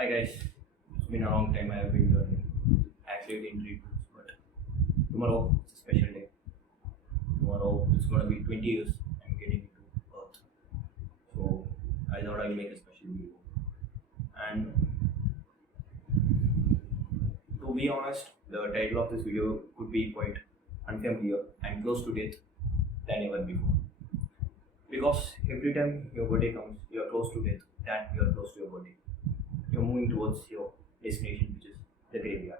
Hi guys, it's been a long time I have been learning. Actually, I didn't read books, but tomorrow it's a special day. Tomorrow it's gonna be 20 years I'm getting into Earth. So I thought I'll make a special video. And to be honest, the title of this video could be quite unfamiliar and close to death than ever before. Because every time your birthday comes, you're close to death than you're close to your birthday. You're moving towards your destination, which is the graveyard.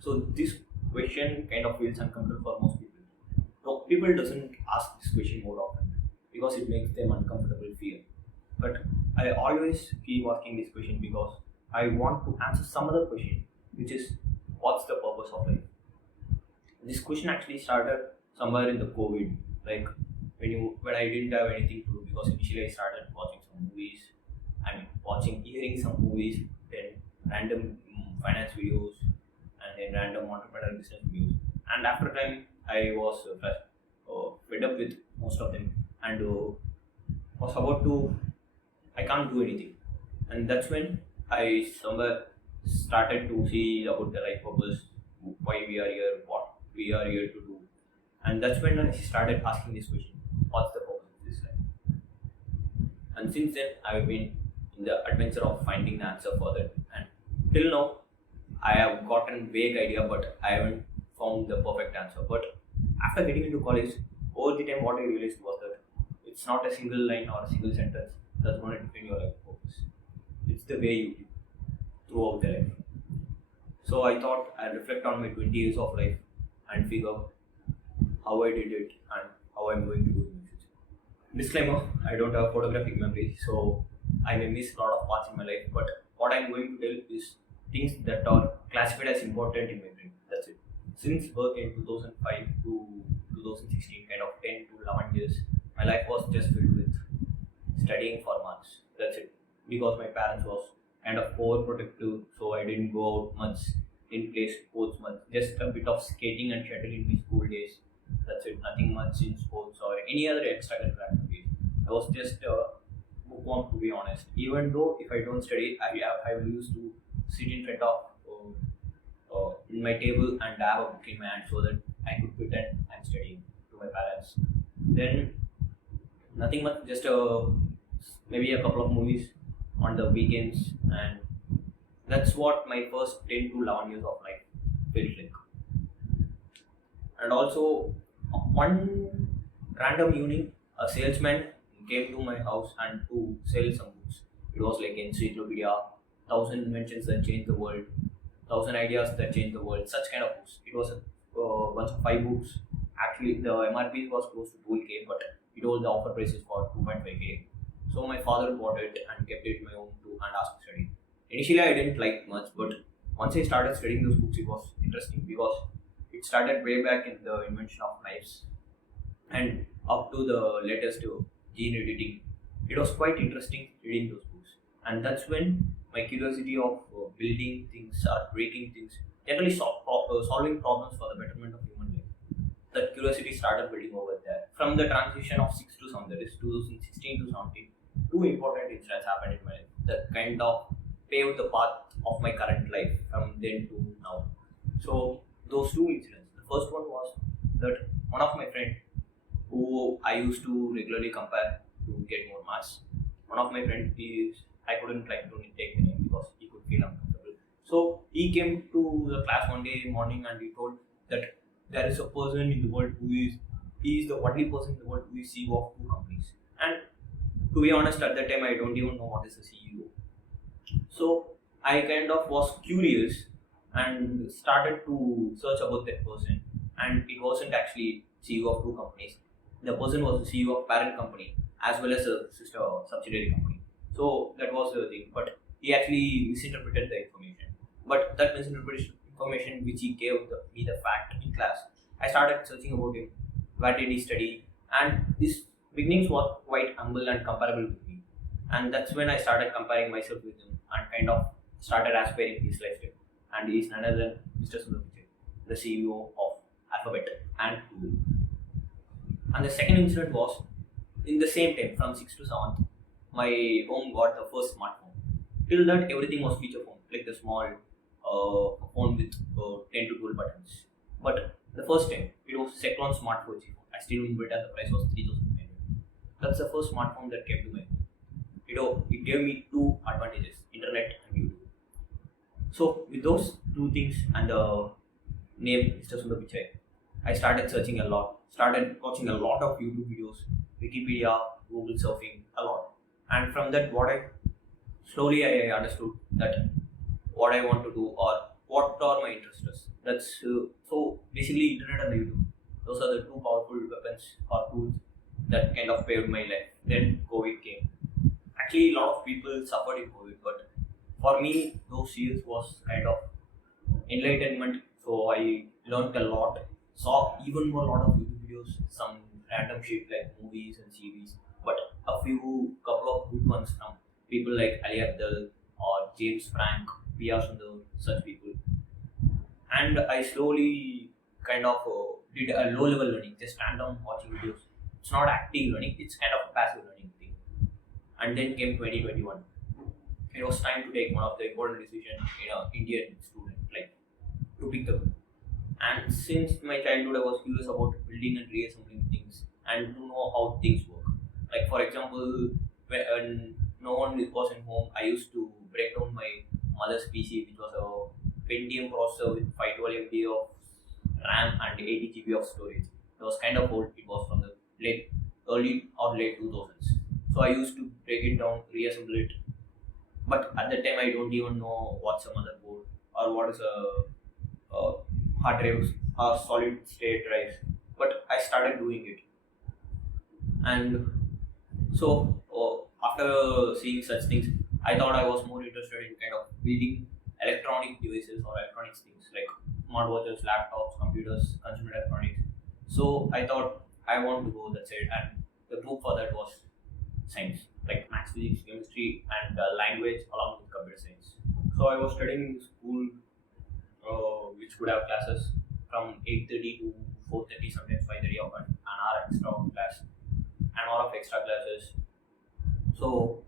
So this question kind of feels uncomfortable for most people. So people doesn't ask this question more often because it makes them uncomfortable fear. But I always keep asking this question because I want to answer some other question, which is what's the purpose of life? This question actually started somewhere in the COVID, like when I didn't have anything to do because initially I started watching some movies. Hearing some movies, then random finance videos, and then random entrepreneurial business videos. And after time, I was fed up with most of them, and was about to. I can't do anything, and that's when I somewhere started to see about the life purpose, why we are here, what we are here to do, and that's when I started asking this question: what's the purpose of this life? And since then, I've been in the adventure of finding the answer for that. And till now, I have gotten vague idea, but I haven't found the perfect answer. But after getting into college, over the time, what I realized was that it's not a single line or a single sentence that's going to define your life purpose. It's the way you live throughout the life. So I thought I'd reflect on my 20 years of life and figure how I did it and how I'm going to do it in the future. Disclaimer, I don't have photographic memory, so I may miss a lot of parts in my life, but what I'm going to tell is things that are classified as important in my brain. That's it. Since birth in 2005 to 2016, kind of 10 to 11 years, my life was just filled with studying for months. That's it. Because my parents was kind of overprotective, so I didn't go out much, didn't play sports much, just a bit of skating and shuttle in my school days. That's it. Nothing much in sports or any other extracurricular activities. I was just bookworm, to be honest. Even though if I don't study, I used to sit in front of in my table and have a book in my hand so that I could pretend I'm studying to my parents. Then nothing much, just maybe a couple of movies on the weekends, and that's what my first 10 to 11 years of life felt like. And also, one random evening, a salesman came to my house and to sell some books. It was like encyclopedia, thousand inventions that changed the world, thousand ideas that changed the world, such kind of books. It was a bunch of 5 books. Actually, the MRP was close to 12k, but it was the offer prices for 2.5k. So my father bought it and kept it in my home too and asked to study. Initially, I didn't like much, but once I started studying those books, it was interesting because it started way back in the invention of knives and up to the latest gene editing. It was quite interesting reading those books, and that's when my curiosity of building things or breaking things, generally solving problems for the betterment of human life, that curiosity started building over there. From the transition of 6 to 7, that is 2016 to 17, two important incidents happened in my life that kind of paved the path of my current life from then to now. So those two incidents. The first one was that one of my friend who I used to regularly compare to get more marks. One of my friends is I couldn't like to take the name because he could feel uncomfortable. So he came to the class one day morning and he told that there is a person in the world he is the only person in the world who is CEO of 2 companies. And to be honest, at that time I don't even know what is a CEO. So I kind of was curious and started to search about that person. And it wasn't actually CEO of 2 companies. The person was the CEO of parent company as well as a sister subsidiary company. So that was the thing. But he actually misinterpreted the information. But that misinterpreted information which he gave me the fact in class, I started searching about him. Where did he study? And his beginnings was quite humble and comparable with me. And that's when I started comparing myself with him and kind of started aspiring his lifestyle. And he is none other than Mr. Sundar Pichai, the CEO of Alphabet and Google. And the second incident was in the same time from 6th to 7th, my home got the first smartphone. Till that, everything was feature phone, like the small phone with 10 to 12 buttons. But the first time, it was Seclon Smart 4G phone. I still remember it, and the price was 3,000. That's the first smartphone that came to my home. It gave me two advantages: internet and YouTube. So with those two things and the name Mr. Sundar Pichai, I started searching a lot, started watching a lot of YouTube videos, Wikipedia, Google surfing, a lot. And from that, slowly I understood that what I want to do or what are my interests. That's so basically internet and the YouTube. Those are the two powerful weapons or tools that kind of paved my life. Then COVID came. Actually, a lot of people suffered in COVID, but for me, those years was kind of enlightenment. So I learned a lot, saw even more lot of YouTube videos, some random shit like movies and series, but a few couple of good ones from people like Ali Abdal or James Frank, PR Sundar, such people. And I slowly kind of did a low level learning, just random watching videos. It's not active learning, it's kind of a passive learning thing. And then came 2021. It was time to take one of the important decisions in an Indian student, like to pick the. And since my childhood, I was curious about building and reassembling things and to know how things work. Like for example, when no one was in home, I used to break down my mother's PC, which was a Pentium processor with 512 MB of RAM and 80 GB of storage. It was kind of old. It was from the early or late 2000s. So I used to break it down, reassemble it. But at the time, I don't even know what's a motherboard or what is a hard drives or solid state drives. But I started doing it, and so after seeing such things, I thought I was more interested in kind of building electronic devices or electronics things like smartwatches, laptops, computers, consumer electronics. So I thought I want to go that side, and the group for that was science, like maths, physics, chemistry, and language along with computer science. So I was studying in school, which would have classes from 8:30 to 4:30, sometimes 5:30 of an hour extra class, an hour of extra classes. So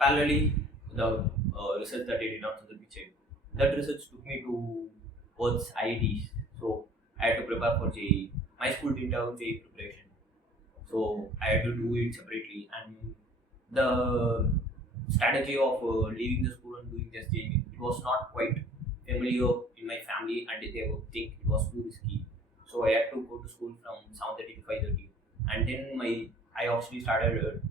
parallelly, the research that I did on the Pichai, that research took me towards IITs. So I had to prepare for JEE. My school didn't have JEE preparation, so I had to do it separately. And the strategy of leaving the school and doing just JEE, it was not quite familiar in my family, and they would think it was too risky. So I had to go to school from 7:30 to 5:30, and then I actually started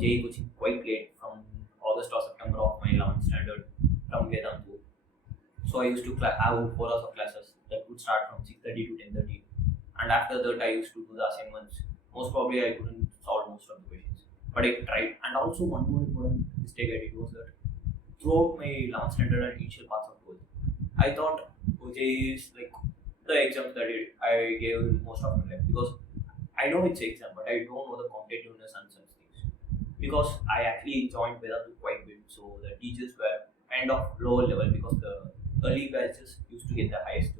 JEE coaching quite late, from August or September of my 11th standard from Vedantu. So I used to have 4 hours of classes that would start from 6:30 to 10:30, and after that I used to do the assignments. Most probably I couldn't solve most of the questions, but I tried. And also one more important mistake I did was that throughout my 11th standard and initial parts of 12th, I thought JEE is like the exams that I gave in most of my life, because I know it's exam, but I don't know the competitiveness and such things. Because I actually joined Vedantu quite a bit, so the teachers were kind of lower level, because the early batches used to get the highest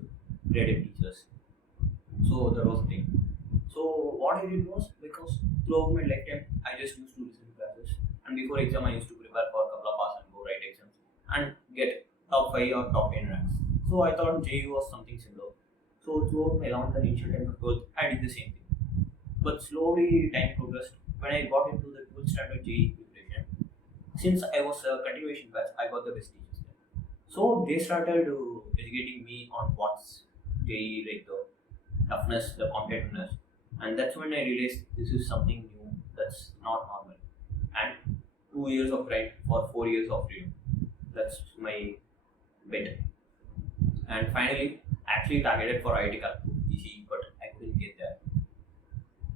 graded teachers. So that was the thing. So what I did was, because throughout my lifetime I just used to listen to classes, and before exam I used to prepare for a couple of hours and go write exams and get top 5 or top 10 ranks. So I thought JEE was something similar. So throughout my 11th and initial 10th of 12th, I did the same thing. But slowly time progressed. When I got into the 12th standard JEE preparation, since I was a continuation batch, I got the best teachers there. So they started educating me on what's JEE, like the toughness, the competitiveness, and that's when I realized this is something new, that's not normal. And 2 years of grind for 4 years of freedom. That's my bet. And finally, actually targeted for IIT Kanpur, ECE, but I couldn't get there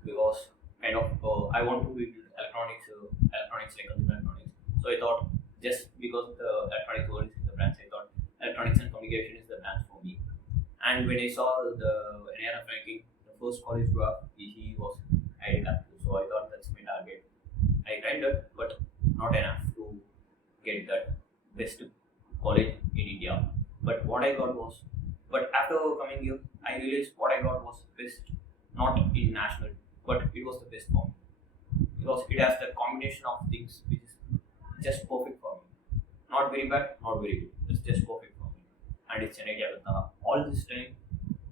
because kind of I want to build electronics like consumer electronics. So I thought, just because the electronics world is in the branch, I thought electronics and communication is the branch for me. And when I saw the NIRF ranking, the first college to have ECE was IIT Kanpur. So I thought that's my target. I tried that, but not enough to get that best college in India. But what I got was, but after coming here, I realized what I got was best, not in national, but it was the best for me, because it has the combination of things which is just perfect for me. Not very bad, not very good. It's just perfect for me. And it's NIT Agartala. All this time,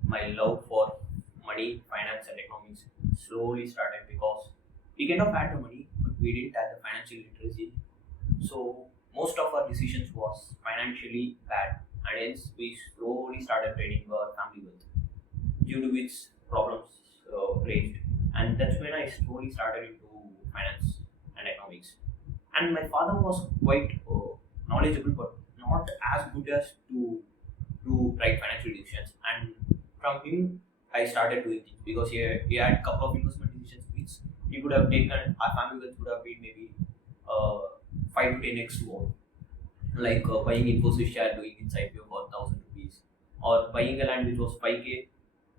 my love for money, finance, and economics slowly started because we kind of had the money, but we didn't have the financial literacy. So most of our decisions was financially bad, and hence we slowly started draining our family wealth, due to which problems raised. And that's when I slowly started into finance and economics. And my father was quite knowledgeable, but not as good as to do right financial decisions. And from him, I started doing things because he had a couple of investment decisions which he could have taken. Our family wealth would have been maybe uh, 5 to 10x more, like buying Infosys share doing its IPO for 1,000 rupees, or buying a land which was 5k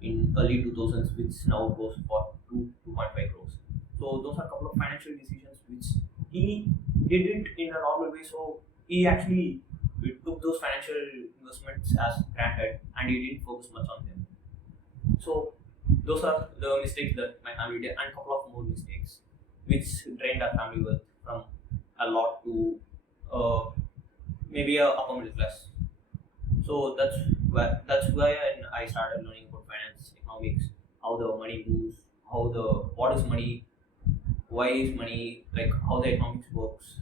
in early 2000s, which now goes for 2.5 crores. So those are a couple of financial decisions which he did it in a normal way. So he actually took those financial investments as granted, and he didn't focus much on them. So those are the mistakes that my family did, and a couple of more mistakes which drained our family wealth from a lot to uh, maybe a upper middle class. So that's why I started learning about finance, economics, how the money moves, how the what is money, why is money, like how the economics works.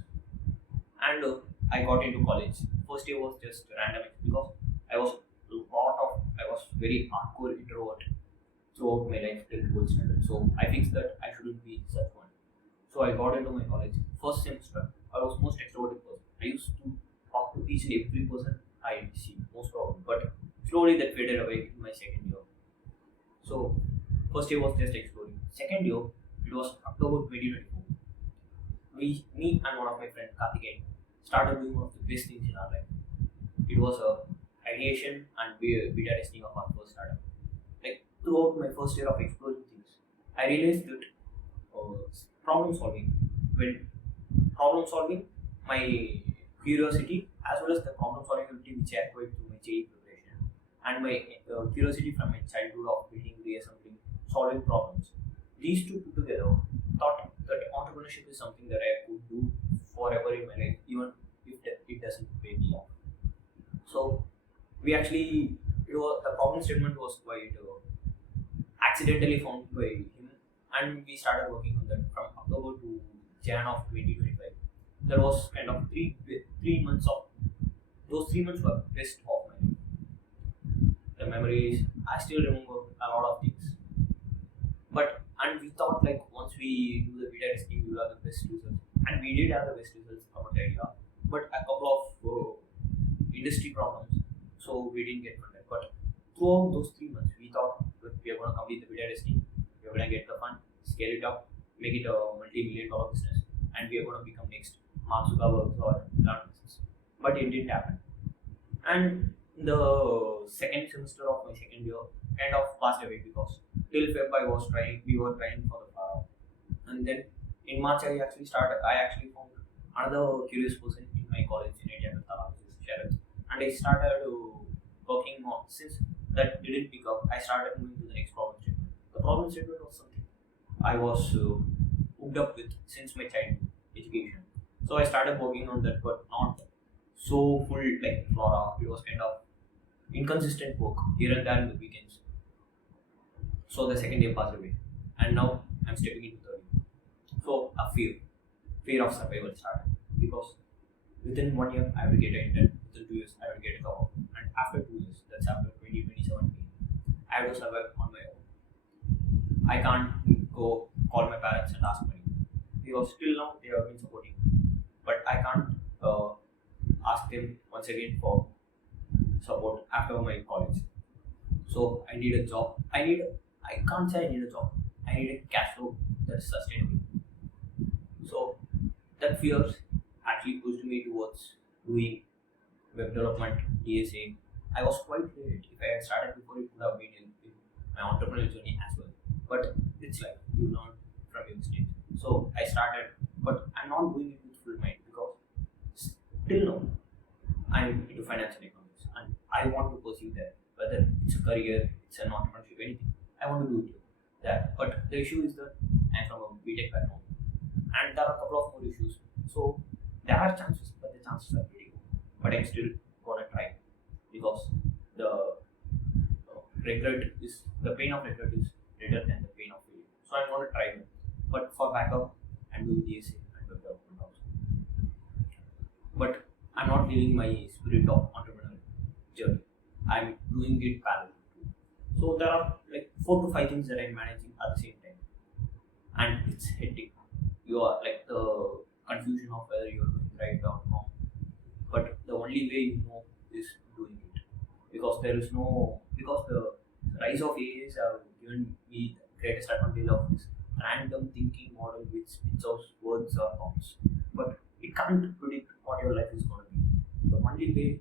And I got into college. First year was just random because I was very hardcore introvert throughout my life till 12th standard. So I fixed that I shouldn't be such one. So I got into my college. First semester, I was most extroverted person. I used to talk to each and every person I see, most probably. But slowly that faded away in my second year. So first year was just exploring. Second year, it was October 2024. Me and one of my friends, Karthikeyan, started doing one of the best things in our life. It was a ideation and beta testing of our first startup. Like throughout my first year of exploring things, I realized that uh, problem solving, when problem solving, my curiosity as well as the problem solving ability which I acquired through my JEE preparation, and my curiosity from my childhood of building, reassembling, solving problems. These two put together thought that entrepreneurship is something that I could do forever in my life, even if it doesn't pay me off. So we actually, the problem statement was quite accidentally found by him, and we started working on that from October to Jan of 2025. There was kind of 3 months of those 3 months were best of my life. The memories, I still remember a lot of things. But and we thought like once we do the beta testing, we will have the best results, and we did have the best results about the idea. But a couple of industry problems, so we didn't get funded. But throughout those 3 months, we thought that we are going to complete the beta testing, we are going to get the fund, scale it up, make it a multi-million-dollar business, and we are going to become next Mark Zuckerberg or Elon Musk. But it didn't happen. And the second semester of my second year kind of passed away because till Feb we were trying for the far out. And then in March I actually found another curious person in my college in NIT Agartala, which is Sharat. And I started working on, since that didn't pick up, I started moving to the next problem statement. The problem statement was something I was hooked up with since my childhood education. So I started working on that, but not so full like Flora. It was kind of inconsistent work here and there in the weekends. So the second year passed away, and now I'm stepping into third year. So a fear of survival started because within 1 year I will get an intern, within 2 years I will get a job, and after 2 years, that's after 2027, I have to survive on my own. I can't go call my parents and ask money because till now they have been supporting me, but I can't ask them once again for support after my college. So I need a job. I can't say I need a job. I need a cash flow that's sustainable. So that fear actually pushed me towards doing web development, DSA. I was quite late. If I had started before, it would have been in my entrepreneurial journey as well. But it's like you learn from your mistakes. So I started, but I'm not doing it with full mind because till now I'm into finance and economics, and I want to pursue that. Whether it's a career, it's an entrepreneurship, anything, I want to do it there. But the issue is that I'm from a BTech background, and there are a couple of more issues. So there are chances, but the chances are pretty low. but I'm still gonna try because the the pain of regret is greater than the pain of failure. So I'm gonna try them. But for backup, I'm doing the essay and web development also. But I'm not living my spirit of entrepreneurial journey. I'm doing it parallel too. So there are like 4 to 5 things that I'm managing at the same time, and it's hectic. You are like the confusion of whether you're doing right or wrong. But the only way you know is doing it, because the rise of AIs have given me the greatest advantage of this random thinking model which spits out words or thoughts, but it can't predict what your life is going to be. The only way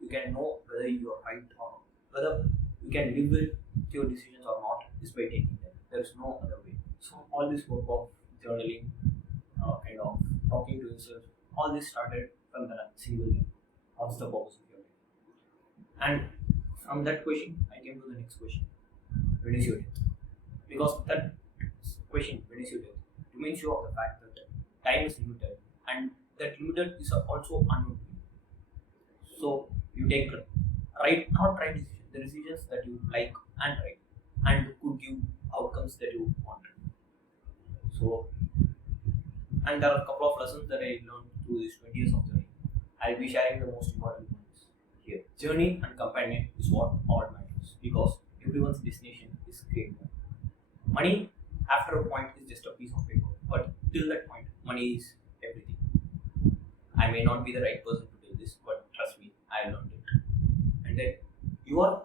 you can know whether you are right or whether you can live with your decisions or not is by taking them. There is no other way. So all this work of journaling, kind of talking to yourself, all this started from the single thing. What's the purpose of your life? And from that question, I came to the next question: when is your death? Because that question, when is your death, reminds you of the fact that time is limited, and that limited is also unknown. So you take not right decisions, the decisions that you like and right, and could give outcomes that you want. So, and there are a couple of lessons that I learned through these 20 years of journey. I'll be sharing the most important ones here. Journey and companion is what all matters, because everyone's destination is great. Money, after a point, is just a piece of paper, but till that point, money is everything. I may not be the right person to tell this, but trust me, I learned it. And then you are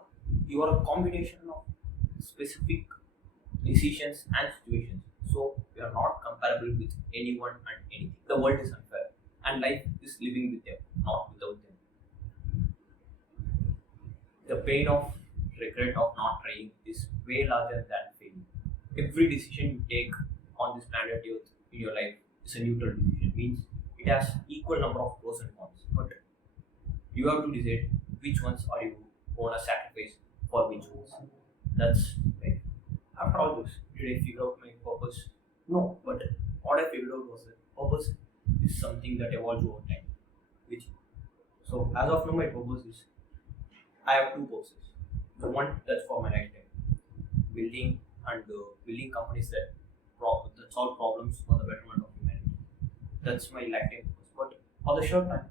a combination of specific decisions and situations. So you are not comparable with anyone and anything. The world is unfair, and life is living with them, not without them. The pain of regret of not trying is way larger than failing. Every decision you take on this planet Earth in your life is a neutral decision. Means it has equal number of pros and cons, but you have to decide which ones are you gonna sacrifice for which ones. That's like, after all this, did I figure out my purpose? No, but what I figured out was that purpose is something that evolves over time. Which so as of now, my purpose is, I have 2 purposes. The one that's for my lifetime, building building companies that solve problems for the betterment of humanity. That's my lifetime purpose. But for the short time,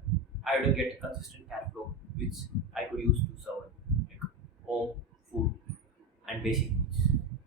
I had to get consistent cash flow, which I could use to survive, like home, food, and basic needs.